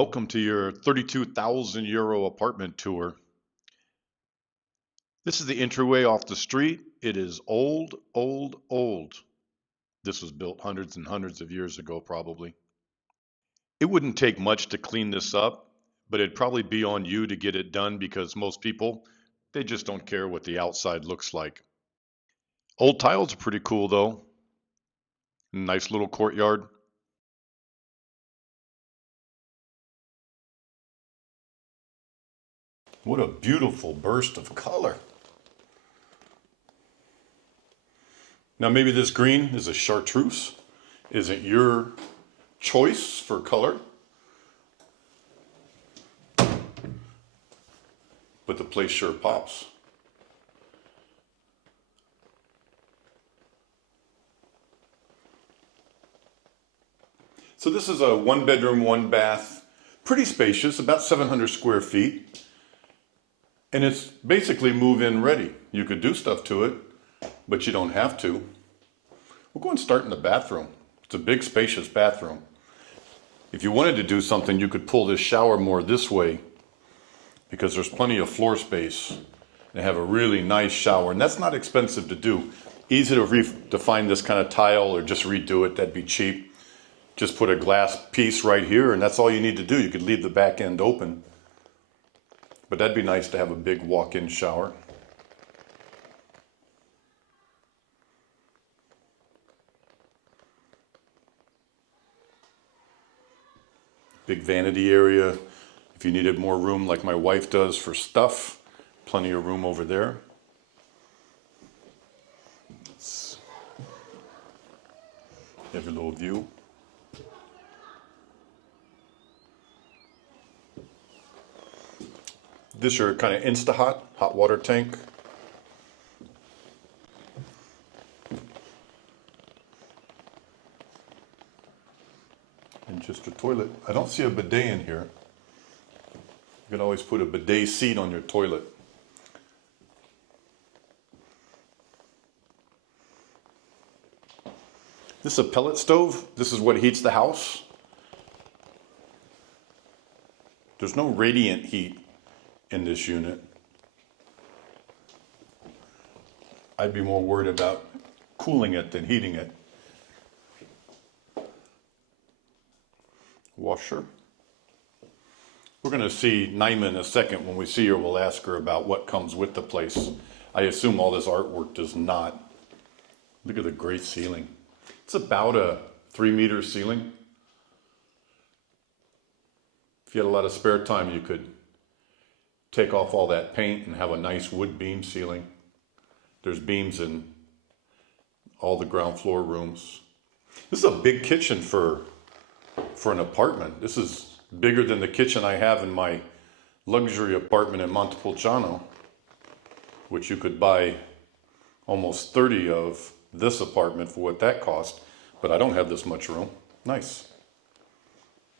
Welcome to your 32,000 euro apartment tour. This is the entryway off the street. It is old, old, old. This was built hundreds and hundreds of years ago, probably. It wouldn't take much to clean this up, but it'd probably be on you to get it done because most people, they just don't care what the outside looks like. Old tiles are pretty cool though. Nice little courtyard. What a beautiful burst of color. Now maybe this green is a chartreuse. Isn't your choice for color? But the place sure pops. So this is a 1-bedroom, 1-bath, pretty spacious, about 700 square feet. And it's basically move-in ready. You could do stuff to it, but you don't have to. We'll go and start in the bathroom. It's a big, spacious bathroom. If you wanted to do something, you could pull this shower more this way because there's plenty of floor space and have a really nice shower. And that's not expensive to do. Easy to find this kind of tile or just redo it. That'd be cheap. Just put a glass piece right here and that's all you need to do. You could leave the back end open. But that'd be nice to have a big walk-in shower. Big vanity area. If you needed more room like my wife does for stuff, plenty of room over there. You have your little view. This is your kind of hot water tank. And just a toilet. I don't see a bidet in here. You can always put a bidet seat on your toilet. This is a pellet stove. This is what heats the house. There's no radiant heat in this unit. I'd be more worried about cooling it than heating it. Washer. We're going to see Naima in a second. When we see her, we'll ask her about what comes with the place. I assume all this artwork does not. Look at the great ceiling. It's about a 3-meter ceiling. If you had a lot of spare time, you could take off all that paint and have a nice wood beam ceiling. There's beams in all the ground floor rooms. This is a big kitchen for an apartment. This is bigger than the kitchen I have in my luxury apartment in Montepulciano, which you could buy almost 30 of this apartment for what that cost, but I don't have this much room. Nice.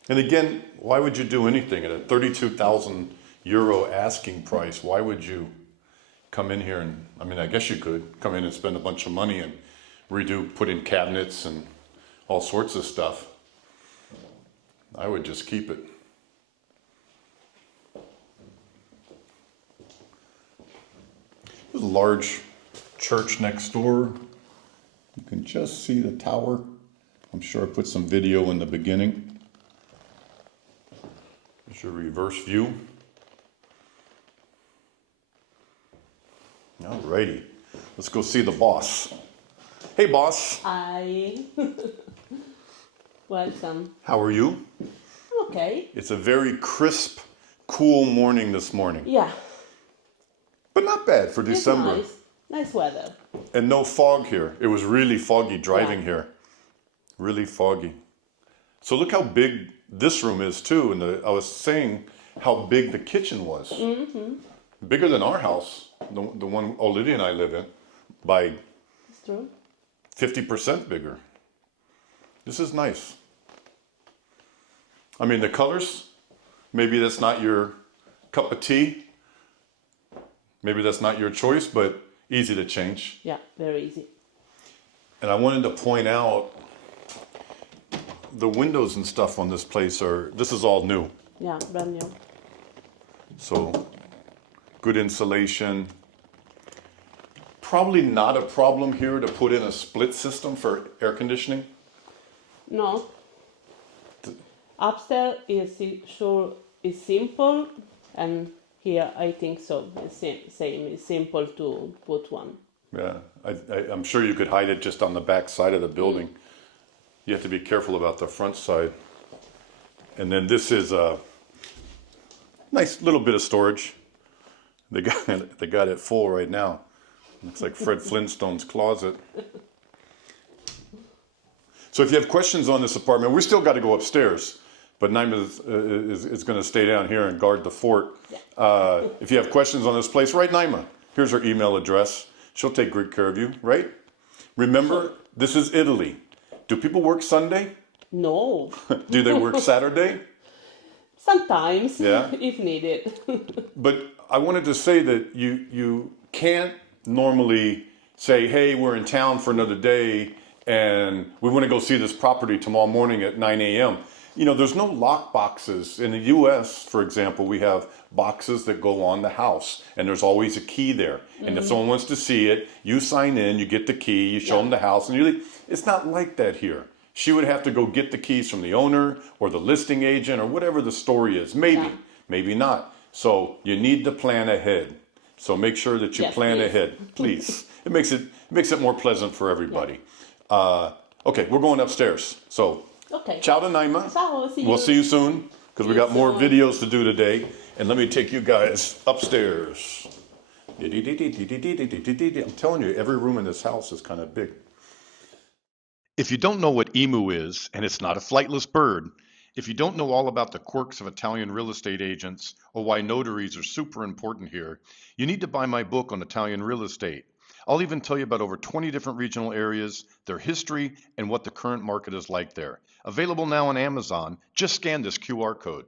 And again, why would you do anything at a 32,000 euro asking price? Why would you come in here and, I mean, I guess you could come in and spend a bunch of money and put in cabinets and all sorts of stuff. I would just keep it. There's a large church next door. You can just see the tower. I'm sure I put some video in the beginning. There's your reverse view. Alrighty, let's go see the boss. Hey, boss. Hi. Welcome. How are you? Okay. It's a very crisp, cool morning this morning. Yeah. But not bad for December. It's nice. Nice weather. And no fog here. It was really foggy driving here. Really foggy. So look how big this room is too. And I was saying how big the kitchen was. Mm-hmm. Bigger than our house, the one Olivia and I live in, by 50% bigger. This is nice. I mean, the colors, maybe that's not your cup of tea. Maybe that's not your choice, but easy to change. Yeah, very easy. And I wanted to point out the windows and stuff on this place this is all new. Yeah, brand new. So good insulation. Probably not a problem here to put in a split system for air conditioning. No. Upstairs is simple, and here I think so. It's same. It's simple to put one. Yeah, I'm sure you could hide it just on the back side of the building. You have to be careful about the front side. And then this is a nice little bit of storage. They got it full right now. Looks like Fred Flintstone's closet. So if you have questions on this apartment, we still got to go upstairs. But Naima is going to stay down here and guard the fort. Yeah. If you have questions on this place, write Naima. Here's her email address. She'll take great care of you, right? Remember, this is Italy. Do people work Sunday? No. Do they work Saturday? Sometimes, Yeah. if needed. But I wanted to say that you can't normally say, hey, we're in town for another day and we want to go see this property tomorrow morning at 9 a.m. You know, there's no lock boxes. In the U.S., for example, we have boxes that go on the house and there's always a key there. And if someone wants to see it, you sign in, you get the key, you show them the house, and you leave. It's not like that here. She would have to go get the keys from the owner or the listing agent or whatever the story is. Maybe, maybe not. So you need to plan ahead. So make sure that you plan please. ahead, please. It makes it more pleasant for everybody. Okay, we're going upstairs. So Okay. ciao to Naima. Ciao, We'll see you soon because we got more videos to do today. And let me take you guys upstairs. I'm telling you, every room in this house is kind of big. If you don't know what emu is, and it's not a flightless bird, if you don't know all about the quirks of Italian real estate agents or why notaries are super important here, you need to buy my book on Italian real estate. I'll even tell you about over 20 different regional areas, their history, and what the current market is like there. Available now on Amazon. Just scan this QR code.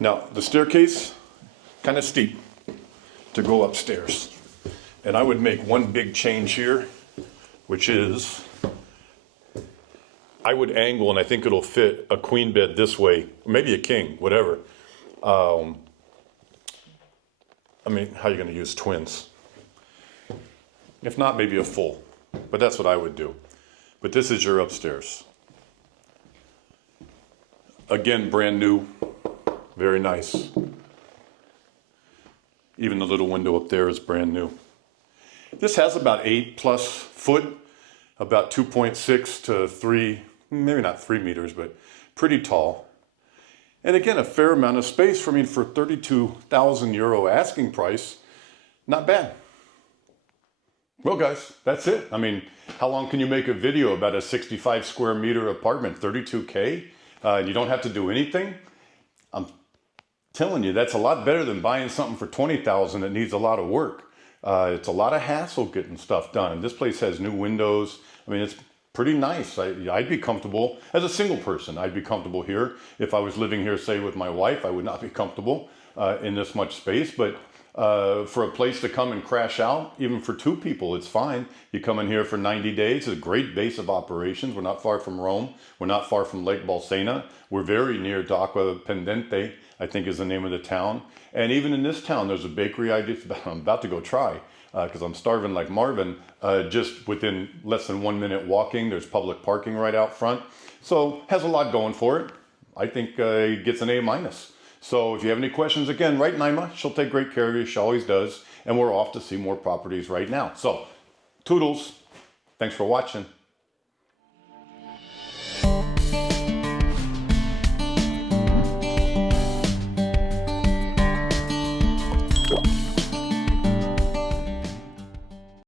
Now, the staircase, kind of steep to go upstairs. And I would make one big change here, which is I would angle, and I think it'll fit a queen bed this way, maybe a king, whatever. I mean, how are you going to use twins? If not, maybe a full. But that's what I would do. But this is your upstairs. Again, brand new. Very nice. Even the little window up there is brand new. This has about 8+ foot, about 2.6 to 3, maybe not 3 meters, but pretty tall. And again, a fair amount of space for me for 32,000 euro asking price. Not bad. Well, guys, that's it. I mean, how long can you make a video about a 65 square meter apartment, 32K? You don't have to do anything. I'm telling you, that's a lot better than buying something for 20,000 that needs a lot of work. It's a lot of hassle getting stuff done. This place has new windows. I mean, it's pretty nice. I'd be comfortable as a single person. I'd be comfortable here. If I was living here, say, with my wife, I would not be comfortable in this much space. But for a place to come and crash out, even for 2 people, it's fine. You come in here for 90 days. It's a great base of operations. We're not far from Rome. We're not far from Lake Bolsena. We're very near Acqua Pendente, I think is the name of the town. And even in this town, there's a bakery I'm about to go try because I'm starving like Marvin. Just within less than 1 minute walking, there's public parking right out front. So has a lot going for it. I think it gets an A-. So if you have any questions, again, write Naima. She'll take great care of you. She always does. And we're off to see more properties right now. So toodles. Thanks for watching.